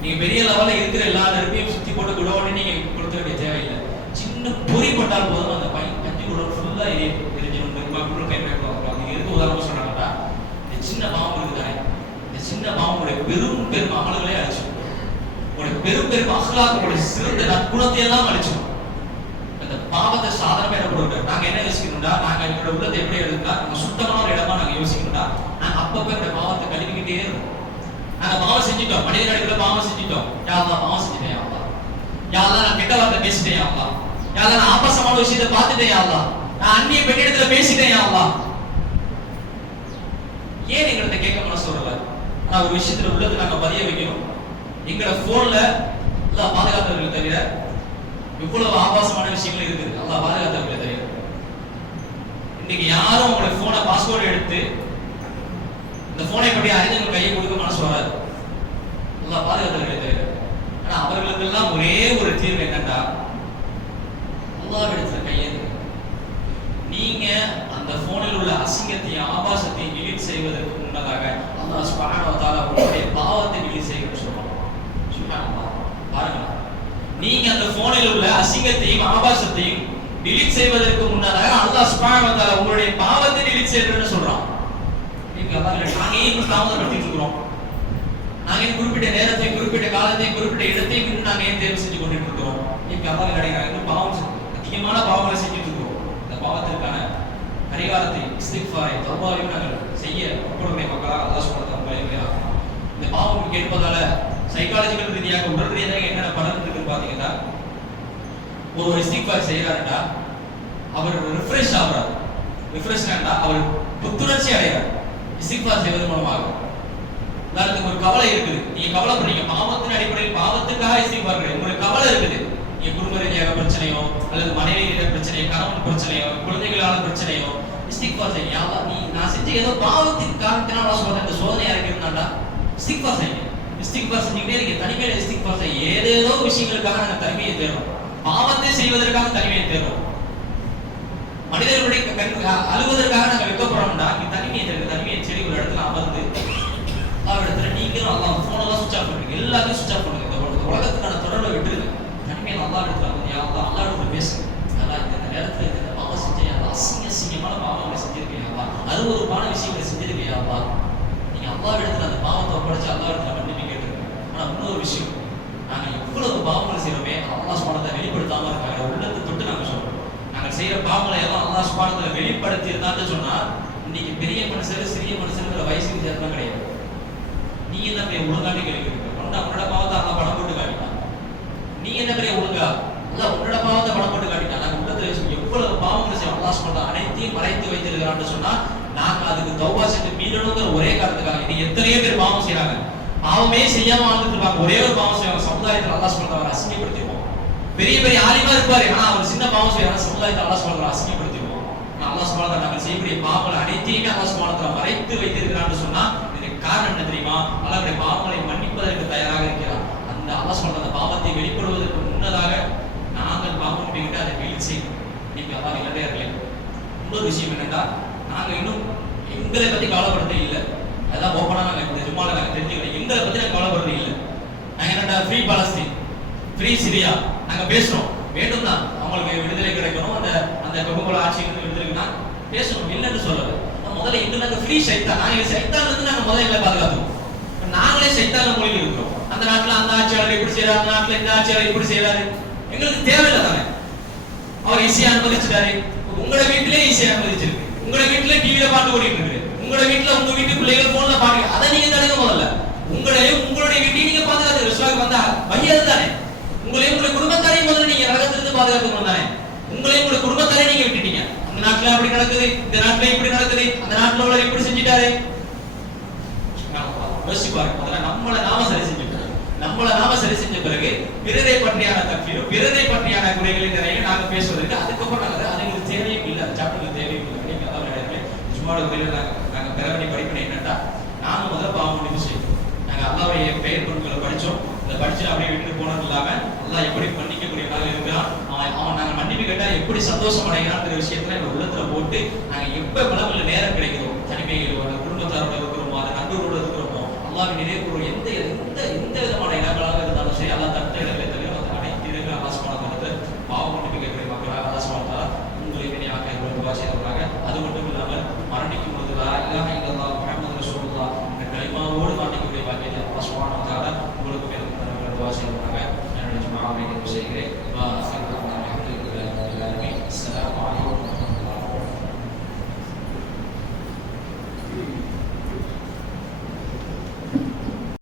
நீங்க பெரிய லெவல்ல இருக்கிற எல்லா நெருப்பையும் சுத்தி போட்டு குடோன்னு நீங்க கொளுத்த வேண்டிய தேவையில்லை. சின்ன பொறி பட்டால் போதும் அந்த பஞ்சு குடோன் ஃபுல்லா எரிஞ்சிடும். எதுக்கு உதாரணம் சொன்னாங்கடா, இந்த சின்ன பாவம் இருக்குதானே, இந்த சின்ன பாவமுடைய பெரும் அமல்களை அழிச்சிடும். உங்களுடைய பெரும் அஹ்லாக், உங்களுடைய சிறந்த நற்குணத்தை எல்லாம் அழிச்சிடும். பாவத்தை சாதாரணமா என்ன பண்ணுவோம், நாங்க என்ன யோசிக்கணும்டா, நாங்க எங்களோட உள்ளத்தை எப்படி எடுத்தா நம்ம சுத்தமான ஒரு இடமா நாங்க யோசிக்கணும்டா, நாங்க அப்பப்ப இந்த பாவத்தை கழுவிக்கிட்டே இருக்கோம். நாங்க பாவம் செஞ்சுட்டோம், மனித அடிப்படையில பாவம் செஞ்சுட்டோம், யா அல்லாஹ் பாவம் செஞ்சுட்டேன், யா அல்லாஹ், யா அல்லாஹ் நான் கெட்ட வார்த்தை பேசிட்டேன், யா அல்லாஹ், யா அல்லாஹ் நான் ஆபாசமான விஷயத்தை பார்த்துட்டேன், யா அல்லாஹ், நான் அந்நிய பெண்ணிடத்துல பேசிட்டேன், யா அல்லாஹ். ஏன் எங்கள்கிட்ட கேட்க மனசு வரல? ஆனா ஒரு விஷயத்துல உள்ளது நாங்க பதிய வைக்கணும். எங்களோட போன்ல எல்லாம் பாதுகாத்தவர்களை தவிர இவ்வளவு ஆபாசமான விஷயங்கள் இருக்குது. அல்லாஹ் பாதுகாத்தவர்களை தவிர இன்னைக்கு யாரும் உங்களுடைய போனை பாஸ்வேர்டு எடுத்து இந்த போனை பற்றி அறிஞ்சு உங்க கையை கொடுக்க மனசு வராது. அல்லாஹ் பாதுகாத்தவர்களை தவிர. ஆனா அவர்களுக்கெல்லாம் ஒரே ஒரு தீர்வு என்னன்னா, அல்லாஹ்விடத்துல கையேந்து நீங்க அந்த போனில் உள்ள அசிங்கத்தையும் ஆபாசத்தையும் டிலீட் செய்வதற்கு முன்னதாக அல்லாஹ் சுப்ஹானஹு வ தஆலா உங்களுடைய பாவத்தை டிலீட் செய்யணும்னு சொல்றாங்க. சுப்ஹானல்லாஹ், பாருங்க, நீங்க அந்த போனில் உள்ள அசிங்கத்தையும் ஆபாசத்தையும் டிலீட் செய்வதற்கு முன்னதாக அல்லாஹ் சுப்ஹானஹு வ தஆலா உங்களுடைய பாவத்தை டிலீட் செய்யணும்னு சொல்றான். நீங்க நாங்க ஏன் தாமதப்படுத்திட்டு இருக்கிறோம்? நாங்க ஏன் குறிப்பிட்ட நேரத்தையும் குறிப்பிட்ட காலத்தையும் குறிப்பிட்ட இடத்தையும் இன்னும் நாங்க ஏன் தேர்வு செஞ்சு கொண்டு இருக்கிறோம்? நீங்க அல்லாஹ் கிடைக்கிறாங்க, பாவம் அதிகமான பாவங்களை செஞ்சுட்டு இருக்கிறோம். இந்த பாவத்திற்கான பரிகாரத்தை, இஸ்திக்ஃபாரை, தௌபாவை நாங்கள் செய்ய ஒப்புடைய மக்களாக அல்லாஹ் சுப்ஹானஹு வ தஆலா இந்த பாவம் கேட்பதால சைக்காலஜிக்கல் ரீதியாக உடல் ரீதியாக என்னென்ன பலன் இருக்குன்னு பாத்தீங்கன்னா, ஒரு இஸ்திக்ஃபார் செய்யறாருன்னா அவர் ரிஃப்ரெஷ் ஆகுறாரு. ரிஃப்ரெஷ்னா அவர் புத்துணர்ச்சி அடைகிறார் இஸ்திக்ஃபார் செய்வதன் மூலமாக. உதாரணத்துக்கு ஒரு கவலை இருக்குது, நீங்க கவலைப்படுறீங்க, பாவத்தின் அடிப்படையில் பாவத்துக்காக இஸ்திக்ஃபார் கிடையாது, உங்களுக்கு கவலை இருக்குது, நீங்க குடும்ப ரீதியாக பிரச்சனையோ அல்லது மனைவி ரீதியாக பிரச்சனையோ கணவன் பிரச்சனையோ குழந்தைகளால பிரச்சனையோ இஸ்திக்ஃபார் செய்யுங்க. யா அல்லாஹ் நீ நான் செஞ்ச ஏதோ பாவத்தின் காரணத்தினால அல்லாஹ் சுப்ஹானஹு இந்த சோதனை இறக்கிருந்தாண்டா இஸ்திக்ஃபார் செய்யுங்க. இஸ்திக்ஃபார் செஞ்சுக்கிட்டே இருக்க தனிமையில இஸ்திக்ஃபார் செய்ய. ஏதேதோ விஷயங்களுக்காக நாங்கள் தனிமையை தேடுறோம். பாவத்தை செய்வதற்காக தனிமையை தேடுறோம். மனிதர்களுடைய அழுவதற்காக நாங்கள் வெக்கப்படுறோம்னா நீ தனிமையை தேடுங்க. தனிமையை செடி ஒரு இடத்துல அமர்ந்து அல்லாஹ் இடத்துல நீங்களும் அல்லாஹ் போனெல்லாம் சுவிட்ச் ஆஃப் பண்ணுங்க. எல்லாத்தையும் சுவிட்ச் ஆஃப் பண்ணுங்க. இந்த உலகத்துக்கான தொடர்பை விட்டுருங்க. தனிமையில் அல்லாஹ் இடத்துல வந்து யா அல்லாஹ் அல்லா இடத்துல பேசுங்க. அல்லாஹ் இந்த நேரத்துல இந்த பாவம் செஞ்சேன், அந்த அசிங்கமான பாவங்களை செஞ்சிருக்கேன் அல்லா, அருவருப்பான விஷயங்களை செஞ்சிருக்கேன் அல்லா. நீங்க அல்லாஹ் இடத்துல அந்த பாவத்தை ஒப்படைச்சு அல்லாஹ் இடத்துல மன்னிப்பு கேட்டுருங்க. ஆனா இன்னொரு விஷயம், நாங்க எவ்வளவு பாவங்களை செய்யறோமே அல்லாஹ் சுப்ஹானஹு வெளிப்படுத்தாம இருக்காங்க. உள்ளத்தை தொட்டு நாங்க சொல்றோம். நாங்க செய்யற பாவங்களை எல்லாம் அல்லாஹ் சுப்ஹானஹு வெளிப்படுத்தி இருந்தான்னு சொன்னா இன்னைக்கு பெரிய மனுஷர் சிறிய மனுஷங்கிற வயசு வித்தியாசம் கிடையாது. நீ என்ன பெரிய ஒழுங்காட்டி கேள்வி உன்னோட பாவத்தை அல்லாஹ் படம் போட்டு காட்டினான். நீ என்ன பெரிய ஒழுங்கா அல்ல உன்னோட பாவத்தை படம் போட்டு காட்டினான். நாங்க உள்ளத்துல எவ்வளவு பாவங்களை செய்வோம் அல்லாஹ் சுப்ஹானஹு அனைத்தையும் மறைத்து வைத்திருக்கிறான்னு சொன்னா நாங்க அதுக்கு தௌபா செஞ்சு மீறணுங்கிற ஒரே காரணத்துக்காக. இது எத்தனையோ பேர் பாவம் செய்யறாங்க, பாவமே செய்யாம வாழ்ந்துட்டு இருப்பாங்க. ஒரே ஒரு பாவம் செய்வாங்க, சமுதாயத்தில் அல்லாஹ் சுப்ஹானஹு அவரை அசிங்கப்படுத்திடுவோம். பெரிய பெரிய ஆலிமா இருப்பாரு, ஆனா அவர் சின்ன பாவம் செய்வாங்க, சமுதாயத்தில் அல்லாஹ் சுப்ஹானஹு அசிங்கப்படுத்திடுவோம். அல்லாஹ் சுப்ஹானஹு நாங்கள் செய்யக்கூடிய பாவங்களை அனைத்தையுமே அல்லாஹ் சுப்ஹானஹு மறைத்து வைத்திருக்கிறான்னு சொன்னா இதுக்கு காரணம் என்ன தெரியுமா? அல்லாஹ்வுடைய பாவங்களை மன்னிப்பதற்கு தயாராக இருக்கிறார். அந்த அல்லாஹ் சுப்ஹானஹு அந்த பாவத்தை வெளிப்படுவதற்கு முன்னதாக நாங்கள் பாவம் பண்ணிக்கிட்டு அதை வெளி செய்யணும். நீங்க அல்லாஹ் இல்லவே இருக்கல. இன்னொரு விஷயம் என்னன்னா, நாங்க இன்னும் எங்களை பத்தி கவலைப்படுத்த இல்லை. அதான் ஓப்பனா நாங்க இந்த ஜும்மால நாங்க தெரிஞ்சுக்கிறோம். எங்களை பத்தி நாங்க கவலைப்படுறது இல்லை. நாங்க என்னடா ஃப்ரீ பாலஸ்தீன், ஃப்ரீ சிரியா நாங்க பேசுறோம். வேண்டும் தான் அவங்களுக்கு விடுதலை கிடைக்கணும், அந்த அந்த கொங்கோல ஆட்சிக்கு விடுதலைன்னா பேசணும், இல்லைன்னு சொல்லல. முதல்ல எங்க நாங்க ஃப்ரீ சைத்தான், நாங்க சைத்தான்ல இருந்து நாங்க முதல்ல எங்களை பாதுகாத்துவோம். நாங்களே சைத்தான மொழியில் இருக்கிறோம். அந்த நாட்டுல அந்த ஆட்சியாளர் இப்படி செய்யறாரு, அந்த நாட்டுல இந்த ஆட்சியாளர் இப்படி செய்யறாரு, எங்களுக்கு தேவையில்லை தானே. அவர் ஈஸியா அனுமதிச்சுட்டாரு. உங்களோட வீட்டிலே ஈஸியா அனுமதிச்சிருக்கு. உங்களோட வீட்டுல டிவியில பாட்டு ஓடிட்டு இருக்கு. உங்களோட வீட்டுல உங்க வீட்டு பிள்ளைகள் போன்ல பாட்டு, அதை நீங்க தடுக்க முதல்ல. உங்களுடைய வீட்டையும் நீங்க பாதுகாத்து ரிஸ்வாக்கு வந்தா வழியாது தானே. உங்களையும் உங்களுடைய குடும்பத்தாரையும் முதல்ல நீங்க நரகத்திலிருந்து பாதுகாத்துக்கணும் தானே. உங்களையும் உங்களுடைய குடும்பத்தாரையும் நீங்க விட்டுட்டீங்க. அந்த நாட்டுல அப்படி நடக்குது, இந்த நாட்டுல இப்படி நடக்குது, அந்த நாட்டுல உள்ள இப்படி செஞ்சுட்டாரு. யோசிச்சு பாருங்க. முதல்ல நம்மளை நாம சரி செஞ்சுட்டோம். நம்மளை நாம சரி செஞ்ச பிறகு பிறரை பற்றியான தப்பீரும் பிறரை பற்றியான குறைகளின் நிறைய நாங்க பேசுவதற்கு அதுக்கப்புறம் நாங்க அதுங்களுக்கு தேவையும் இல்லை, அந்த சாப்டருக்கு தேவையும் இல்லை. நீங்க அதான் சும்மாட உரையில நாங்க பெற வேண்டிய படிப்பினை என்னன்னா, நாங்க முதல்ல பாவம் மன்னிப்பு செய்வோம். நாங்க அல்லாஹ்வுடைய பெயர் பொருட்களை படிச்சோம். இதை படிச்சு அப்படியே விட்டு போனது இல்லாம அல்லாஹ் எப்படி மன்னிக்கக்கூடியவனாக இருக்கிறான், அவன் நாங்க மன்னிப்பு கேட்டா எப்படி சந்தோஷம் அடைகிறான்ற விஷயத்துல எங்க உள்ளத்துல போட்டு நாங்க எப்ப பலமுள்ள நேரம் கிடைக்கிறோம், தனிமையிலோ அந்த குடும்பத்தாரோட இருக்கிறோமோ அந்த நண்பர்களோட இருக்கிறோமோ அல்லாஹ்வை நினைவுறோம். எந்த விதமான இடங்களாக இருந்தாலும் சரி அல்லாஹ் தட்ட இடங்களை தவிர அந்த அனைத்து இடங்களும் அல்லாஹ் சுப்ஹானஹு வ தஆலா பாவம் மன்னிப்பு கேட்கிற மக்களாக அல்லாஹ் சுப்ஹானஹு வ தஆலா உங்களை வினையாக துவா செய்வாங்க. அது மட்டும் இல்லாமல் மரணிக்கும் பொழுது லா இலாஹ இல்லல்லாஹ் முஹம்மது ரசூலுல்லாஹ் என்ற கலிமாவோடு மரணிக்கக்கூடிய பாக்கியத்தை அல்லாஹ் சுப்ஹானஹு வ தஆலா உங்களுக்கு மேலும் துவா செய்வாங்க. என்னுடைய ஜும்ஆவை நிறைவு செய்கிறேன். அஸ்ஸலாமு அலைக்கும்.